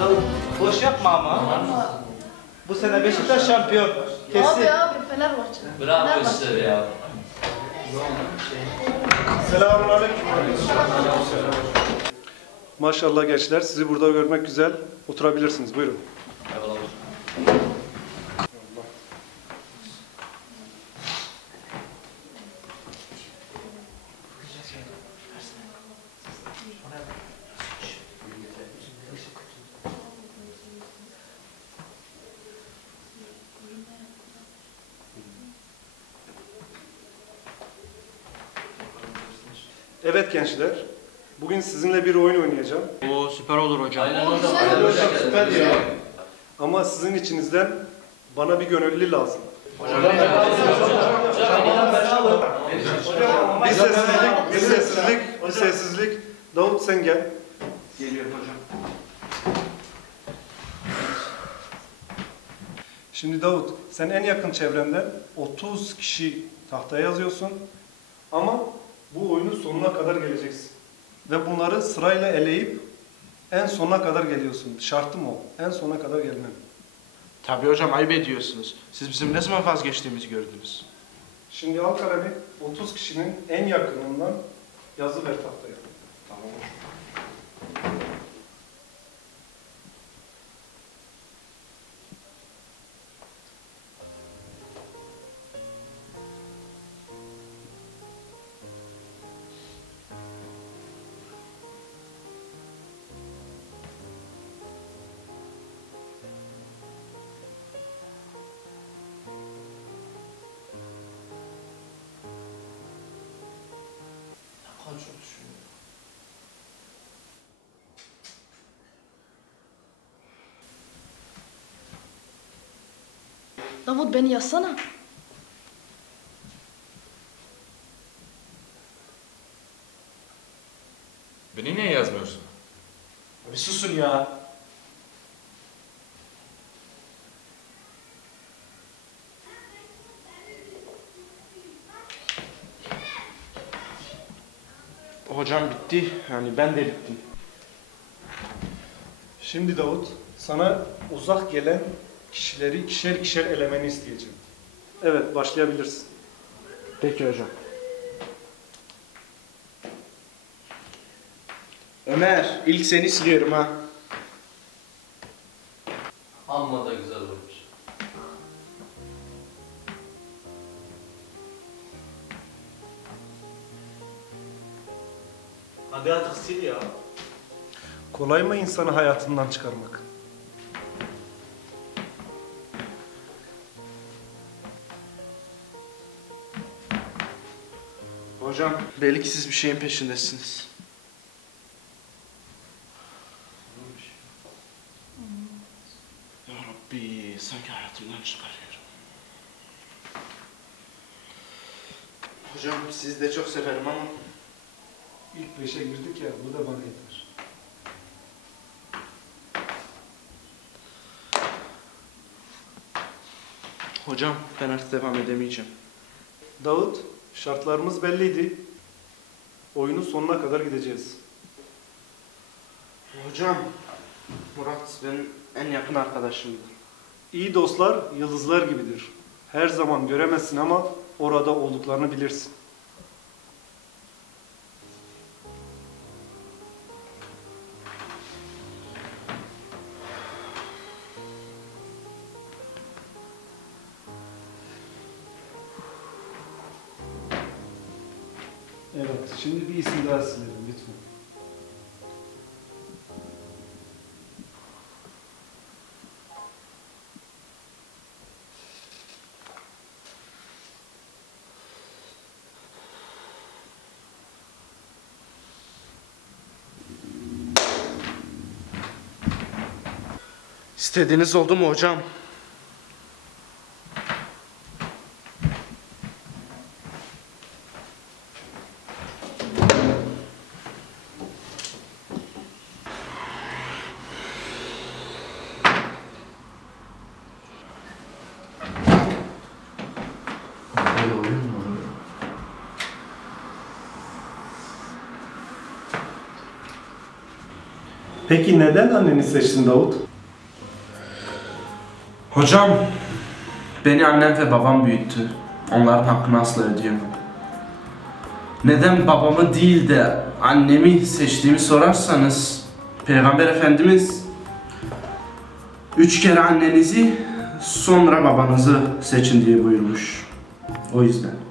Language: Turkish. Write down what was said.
Davut boş yapma ama. Bu sene Beşiktaş şampiyon. Kesin. Abi abi Fenerbahçe. Bravo size ya. Selamünaleyküm. Maşallah gençler sizi burada görmek güzel. Oturabilirsiniz buyurun. Evet gençler. Bugün sizinle bir oyun oynayacağım. Oo süper olur hocam. Aynen hocam. Aynen hocam. Süper ya. Ama sizin içinizden bana bir gönüllü lazım. Bir sessizlik, bir sessizlik, bir sessizlik. Davut sen gel. Geliyorum hocam. Şimdi Davut, sen en yakın çevrenden 30 kişi tahtaya yazıyorsun. Ama bu oyunun sonuna kadar geleceksin. Ve bunları sırayla eleyip en sona kadar geliyorsun. Şartım o. En sona kadar gelmem. Tabii hocam ayıp ediyorsunuz. Siz bizim ne zaman vazgeçtiğimizi gördünüz. Şimdi al kalemi 30 kişinin en yakınından yazı ver tahtaya. Tamam Davut beni yazsana. Beni niye yazmıyorsun? Bir susun ya. Hocam bitti. Yani ben de bittim. Şimdi Davut, sana uzak gelen kişileri ikişer ikişer elemeni isteyeceğim. Evet, başlayabilirsin. Peki hocam. Ömer, ilk seni siliyorum ha. Hadi artık sil ya. Kolay mı insanı hayatından çıkarmak? Hocam, belli ki siz bir şeyin peşindesiniz. Ya Rabbi, sanki hayatımdan çıkarıyorum. Hocam, sizi de çok severim ama İlk beşe girdik ya, bu da bana yeter. hocam ben artık devam edemeyeceğim. Davut, şartlarımız belliydi. Oyunun sonuna kadar gideceğiz. Hocam, Murat benim en yakın arkadaşımdır. İyi dostlar yıldızlar gibidir. Her zaman göremezsin ama orada olduklarını bilirsin. Evet, şimdi bir isim daha silelim lütfen. İstediğiniz oldu mu hocam? Peki neden anneni seçtin Davut? Hocam, beni annem ve babam büyüttü. Onların hakkını asla ödeyemem. Neden babamı değil de annemi seçtiğimi sorarsanız, Peygamber Efendimiz üç kere annenizi sonra babanızı seçin diye buyurmuş. O yüzden.